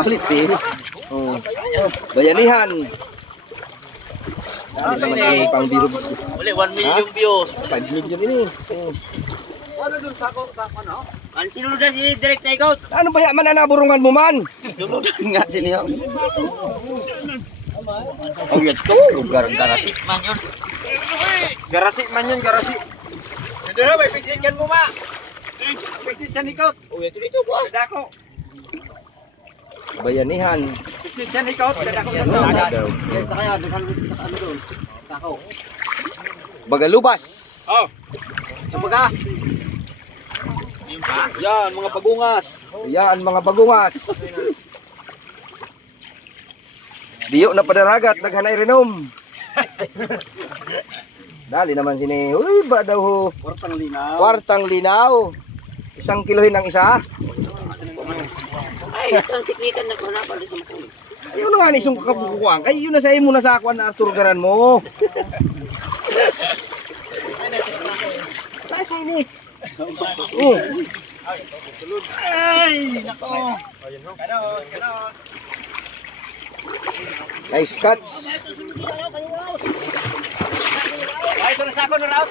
Quality. Oh. Bayanihan. Dali naman yung pang biro. Uli, 1 million views. 5 million ini. Oh. Ano dun, sako, ano? Ang sinudan si Direct Takeout. Ano ba yan? Mananaburungan mo man? Sinudan nga sila. Oh, yan to. Lugar garasik man yun. Garasi man yun, garasi. Ito na, may pislit kan mo ma. Pislit sa nikot. Oh, ito dito po. Dadako. Bayanihan. Pislit sa nikot. Dadako sa Oh, sagat. daw. Sa kaya, dukhan sa ano doon. Sako. Bagalubas. Oh. Sabaga. Yan, mga pagungas. Yan mga bagungas. Diyo na padaragat, naghanay rinom. Dali naman sini. Uy, ba daw ho? Kwartang linaw. Kwartang linaw. 1 kilohin ng isa. Ay, itong siklikan na kunapan dito mo. Ayaw na nga nisong kakabukuan. Ay, yun na sa imo na sa akuan na Arthur Garan mo. Ay, sini. Oh. Ay, nako. Nice catch. Ay, ito na sako na raw.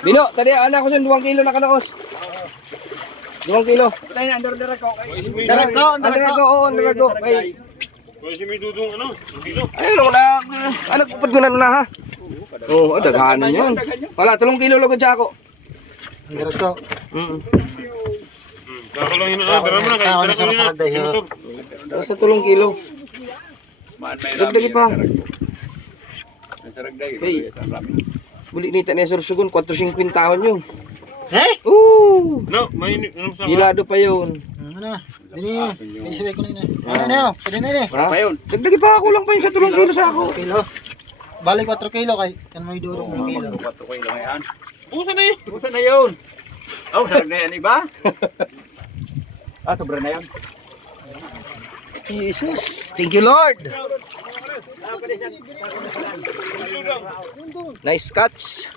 Bino, tadi anak ko sa 2 kilo na kanaos. 2 kilo. Ito yung under ko. Andarago, oo, andarago. Ay, Kasi may dudong ano, ang kilo. ayun na. Ano kupad ko na ha? Oo, daghanan yun. Wala, 3 kilo lagod siya ako. Andarago. Kako lang yun, dara mo na, kaya dara ko yun na. Sa 3 kilo. Dagdagi pa. Hey, buli nita ni Sir Sugon, 450 tahon yun. Eh? Oo! No, may ano sa Hilado pa yun. Ano? Dini yun. Isipay ko na yun. Ano na yun? Pwede na yun. Ha? Dagdagi pa, kulang pa yun sa 3 kilo sa ako. Kilo. Balik 4 kilo kay kan may durog ng kilo. 4 kilo ngayon. Busa na yun. Busa na yun. Oh, sarap na yan, iba? Sobra na yun. Jesus. Thank you, Lord. Nice catch.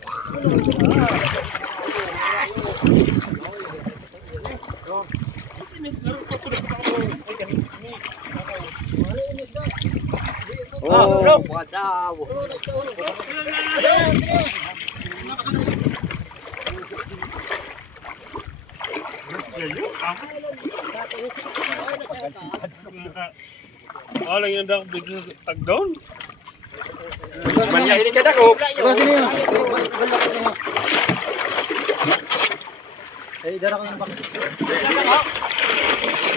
Oh, wadaw. Lang yung dako dito sa tagdown. Manya ini kada ko. Ito sino yun? Eh, dara ko yung bakit.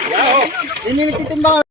Yaw. Ini nagtitimbang